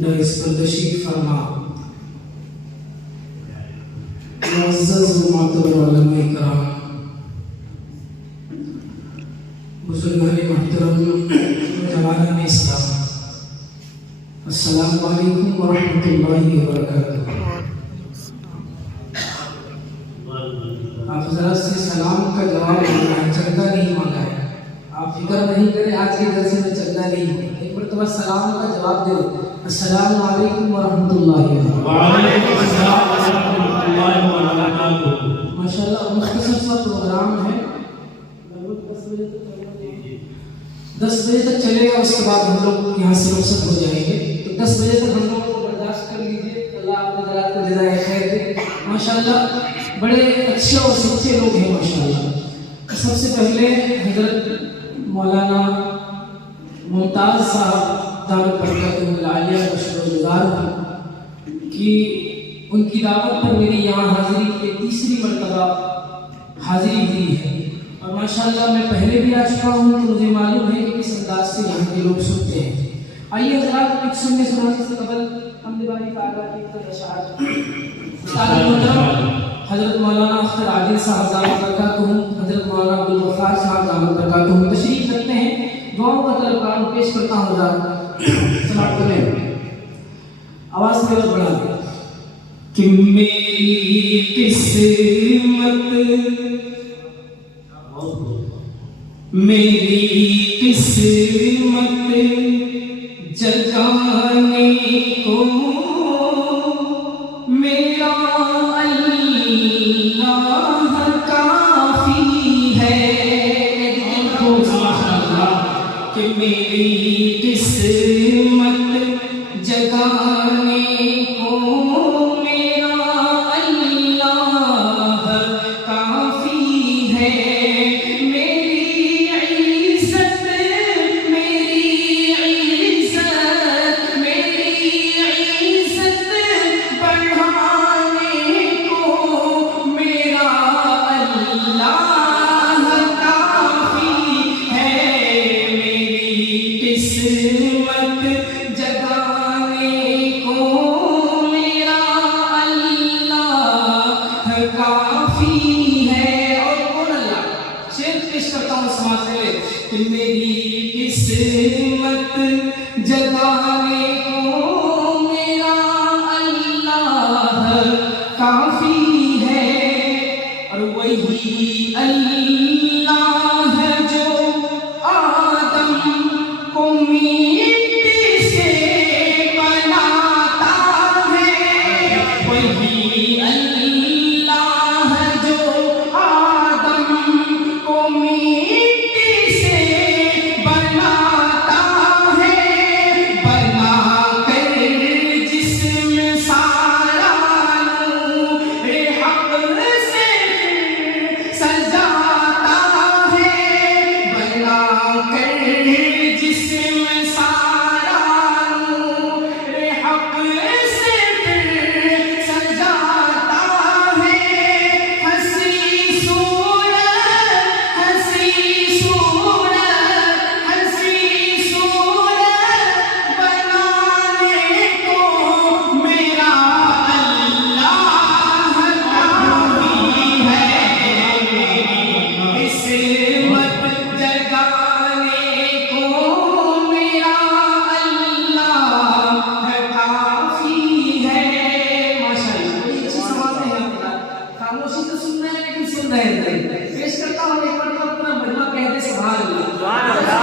दस्तरदशी फरमा। मुअज़्ज़ज़ मोहतरम उलमा इकराम, बुजुर्गान मोहतरम, जवानान इस्लाम, अस्सलामु अलैकुम व रहमतुल्लाहि व बरकातुहू। आप ज़रा से सलाम का जवाब मांगा है, चंदा नहीं मांगा है। आप फिक्र नहीं करें, आज के जलसे में चंदा नहीं है। एक मरतबा सलाम का जवाब दे दो, अस्सलामु अलैकुम व रहमतुल्लाहि व बरकातुहू। माशाअल्लाह मुख्तसर सा प्रोग्राम है, लगभग 10 बजे तक चलेगा। उसके बाद हम लोग यहाँ से रुखसत हो जाएंगे। तो 10 बजे तक हम लोग को बर्दाश्त कर लीजिए। अल्लाह आपको ज़रात को जज़ाए खैर दे। माशाअल्लाह बड़े अच्छे और सच्चे लोग हैं माशाअल्लाह। सबसे पहले हज़रत मौलाना मुमताज़ साहब दामत बरकतुहुल आलिया का शुक्रगुज़ार हूँ कि उनकी दावत पर मेरी यहाँ हाज़िरी की तीसरी मरतबा हाज़िरी हुई है। और माशाअल्लाह मैं पहले भी आ चुका हूँ, तो मुझे मालूम है कि किस अंदाज से यहाँ के लोग सुनते हैं। आइए हज़रात, एक सुनने सुनाने से कबल हमने बारी ताला की हज़रत मौलाना अख्तर आदिल साहब दामत बरकतुहू, हज़रत मौलाना अब्दुल गफ्फार साहब दामत बरकतुहू तशरीफ रखते हैं। दुआओं का तलबगार पेश करता हूँ। समाप्त करें, आवाज़ में बढ़ा दे कि मेरी किस्मत, मेरी किस्मत जगाने को मेरा अल्लाह काफी है। कि मेरी किस्मत जगाने को मेरा अल्लाह काफी है। मेरी किस्मत जगाने को मेरा अल्लाह काफी है। और वही अल्लाह जो आदम को मिट्टी से बनाता है, वही अल्लाह जो आदम को पेश करता हूँ। एक बार अपना महिमा कहते सुभान अल्लाह।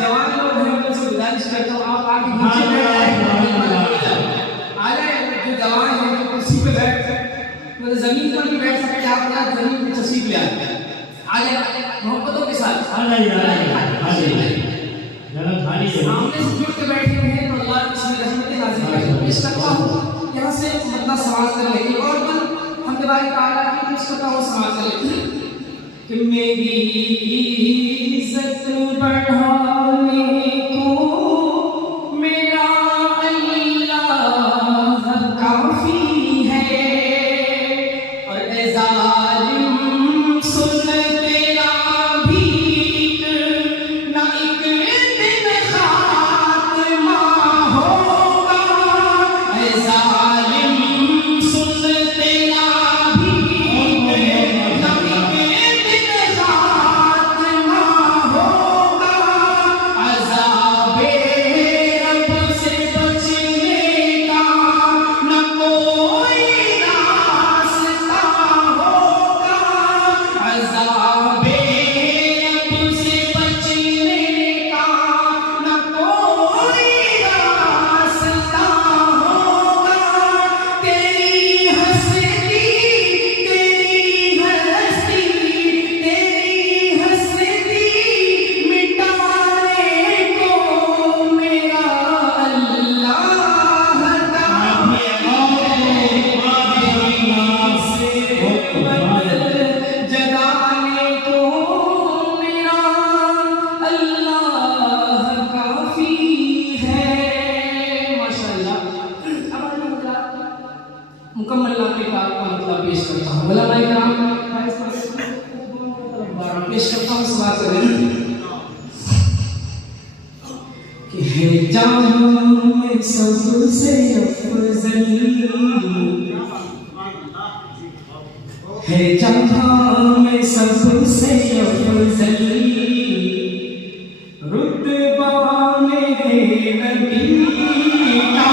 जवान लोग हैं, उनसे गुजारिश करता हूँ आप आगे नीचे आ जाए। जो जवान हैं जो कुर्सी पे बैठ मतलब जमीन पर भी बैठ सकते हैं, आप यहाँ जमीन पे तशरीफ ले आ जाए मोहब्बतों के साथ। सामने से जुड़ के बैठे हुए हैं, तो अल्लाह इसमें रहमत नाज़िल करे। पेश करता हूँ यहाँ से मतलब समाज कर लेंगे और हमने बारी ताला की पेश करता हूँ समाज कर लेंगे कि मेरी इज्जत बढ़ाने को मेरा अल्लाह काफी है। और ए जालिम सुन तेरा भी ना एक दिन खात्मा होगा। जहां में सबसे अफजल है, जहां में सबसे अफजल रुतबा मेरे नबी का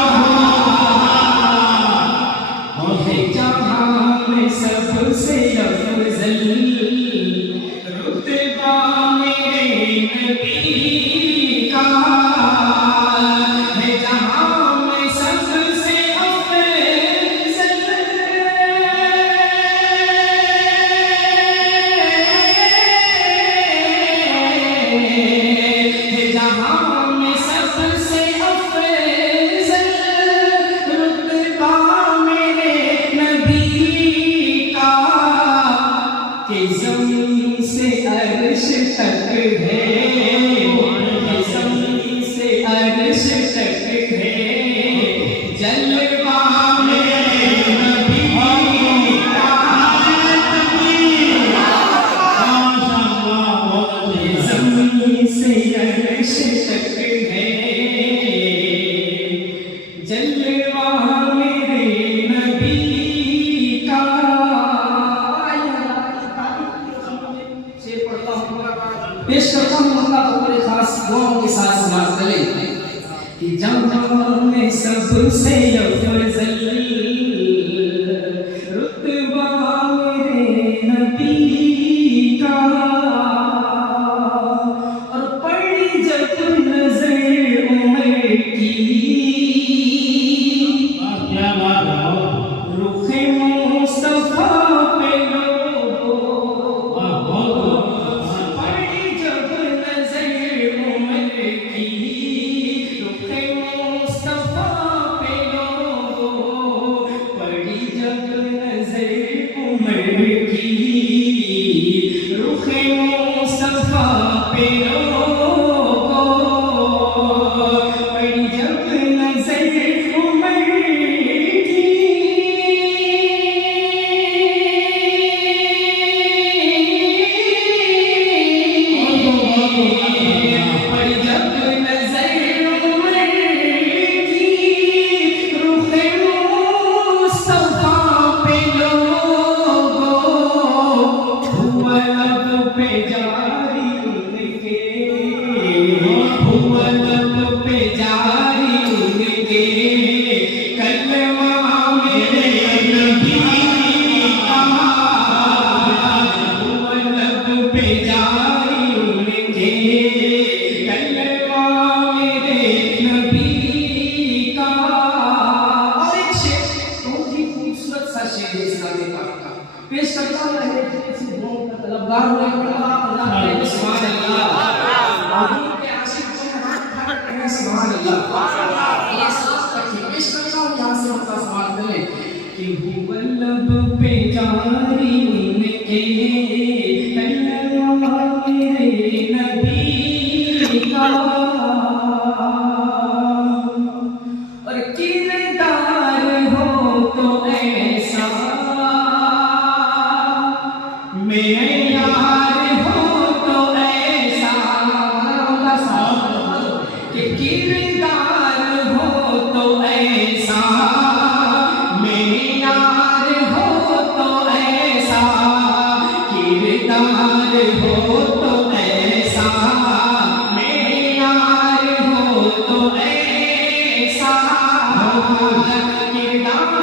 है, जहां में सबसे अफजल रुतबा मेरे नबी का है, जहां में सबसे अफजल है, जहां में सबसे अफजल रुतबा मेरे नबी का कि ज़मीन से अर्श तक है, कि ज़मीन से अर्श तक है, जलवा मेरे नबी का, कि ज़मीन से अर्श तक है, जलवा मेरे नबी का। पेश करता हूँ अल्लाह को बड़े खास दुआओं के साथ समाप्त करें कि जहां में सबसे अफजल रुतबा मेरे नबी का, और पड़ी जब नजर उमर की, क्या बात है, रुखे मुस्तफा पे पेश करता हूँ तलबगार हुआ अल्लाह के सुभान अल्लाह, हुजूर के आशिक को हाथ उठा सुभान अल्लाह, अल्लाह सलाम रखिए। पेश करता हूँ यहाँ से अपना सवाल करें कि हुवल्लब पे जारी उनके कल्लमा मेरे नबी का, और किरदार हो तो ऐसा मेरे यार हो तो ऐसा, कि किरदार हो तो ऐसा, मेरे यार हो तो ऐसा, किरदार हो तो ऐसा, मेरे यार हो तो ऐसा, किरदार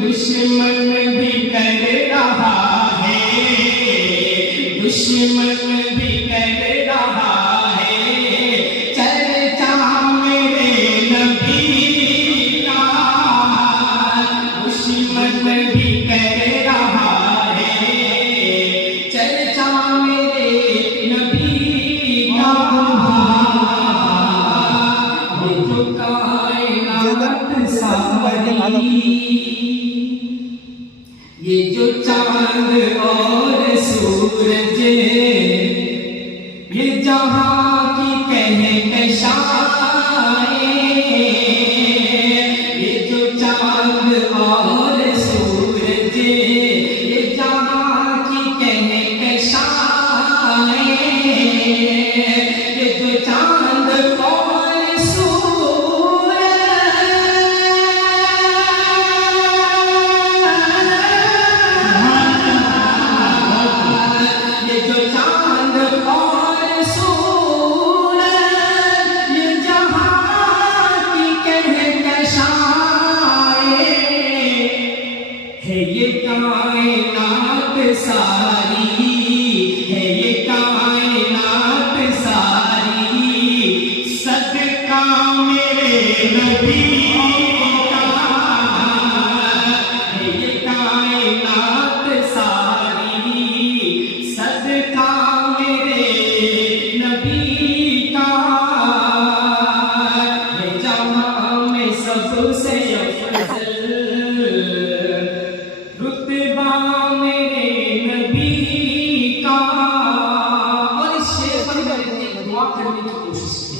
दुश्मन भी कर रहा है, दुश्मन भी कर रहा है, चर्चा मेरे नबी का, दुश्मन भी कर रहा है, चर्चा मेरे नबी का, जो कायनात सारी ये जो चाह चांद और सूरज ये जहां की कहकशाएं, ये जो चांद और सूरज ये जहां की कहकशाएं, ये जो चांद और सूरज ये जो चांद और सूरज ये जहां की कहकशाएं है, ये कायनात सारी है, ये कायनात सारी सदका मेरे नबी का है, ये कायनात सारी सदका मेरे नबी का है, जहां में सबसे अफजल रुतबा मेरे नबी का। और इस शेर पर मैंने दुआ करने की कोशिश की,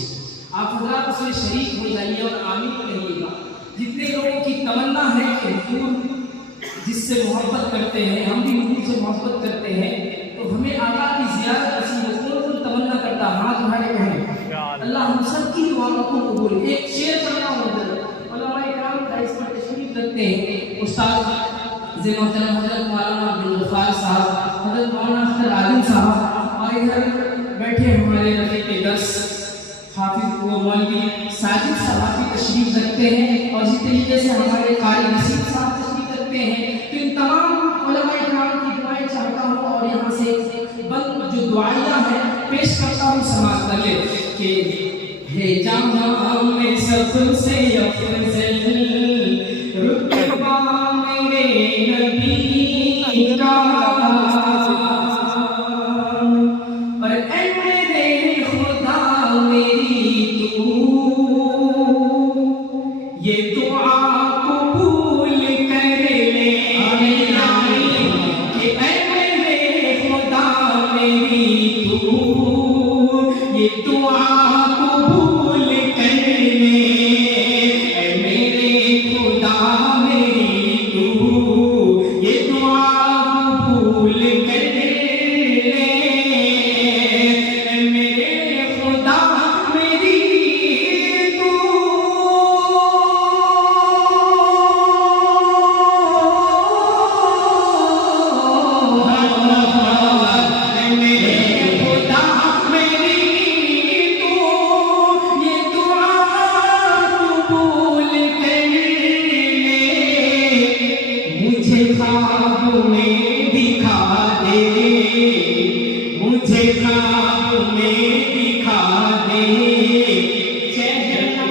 आप हजरात उसमें शरीक हो जाइए और आमीन कहिएगा। जितने लोगों की तमन्ना है कि हुजूर जिससे मोहब्बत करते हैं, हम भी हुजूर से मोहब्बत करते हैं, तो हमें आका की ज़ियारत नसीब हो। कौन तमन्ना करता हाथ उठाए कहें अल्लाह हम सब की दुआओं को कबूल। एक शेर पढ़ना होता है, उलमा इकराम इस पर तशरीफ रखते हैं, उस्ताद ज़िमोहतरम हज़रत मौलाना अब्दुल गफ्फार साहब, हज़रत मौलाना अख्तर आदिम साहब, और इधर बैठे हमारे रफ़ीक़ दर्स हाफिज़ व मौलवी साजिद साहब भी तशरीफ रखते हैं, और इसी तरीके से हमारे कारी नसीब साहब तशरीफ रखते हैं। तो इन तमाम उलमा इकराम की दुआएं चाहता हूँ और यहाँ से बंद जो दुआइयाँ हैं पेश करता हूँ समाज तले कि हे जहां में सबसे अफजल रुतबा मेरे नबी का, और ऐ मेरे खुदा मेरी तू ये दुआ कबूल कर ले, कि ऐ मेरे खुदा मेरी तू ये दुआ कबूल कर ले, ऐ मेरे खुदा मेरी तू ये दुआ कबूल कर ले, ऐ मेरे खुदा मेरी तू। मुझे ख्वाब में दिखा दे, मुझे ख्वाब में दिखा दे चेहरा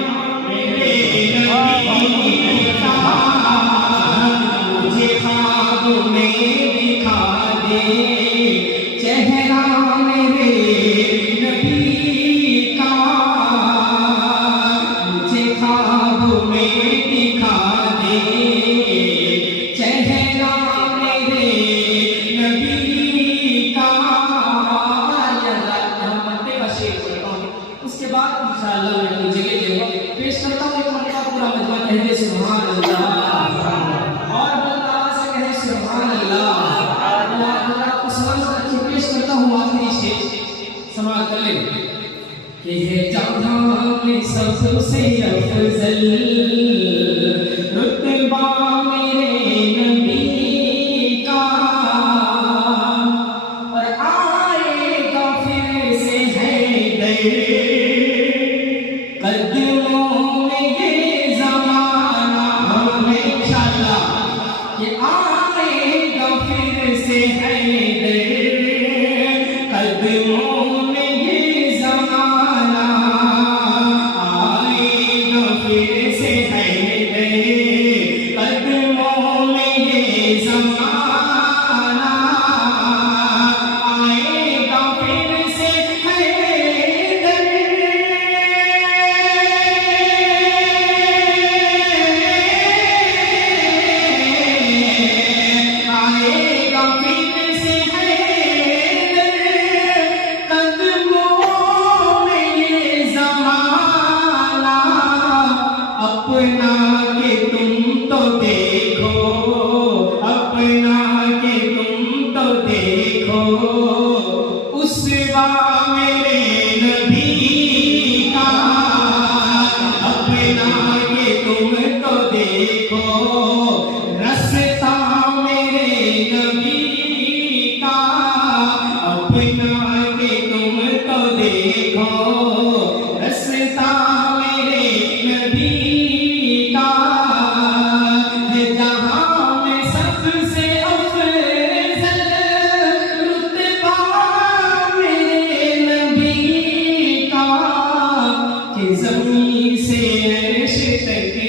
मेरे नबी का, मुझे ख्वाब में दिखा दे चेहरा मेरे नबी का, मुझे ख्वाब में दिखा दे चेहरा मेरे नबी का। उसके बाद इंशाअल्लाह मैं अपनी जगह जगह पेश करता हूँ, एक मरतबा पूरा मजमा कहने सुभान अल्लाह, और बंदा से कहे सुभान अल्लाह। आपको समझ रखी पेश करता हूँ आखिरी शेर, समाज कर ले कि है जहां में सबसे अफजल रुतबा मेरे नबी का, और आएगा फिर से हैदर कदमों में ये ज़माना, हमें इंशाअल्लाह कि आएगा फिर से हैदर कदमों में ये ज़माना, आएगा फिर से कि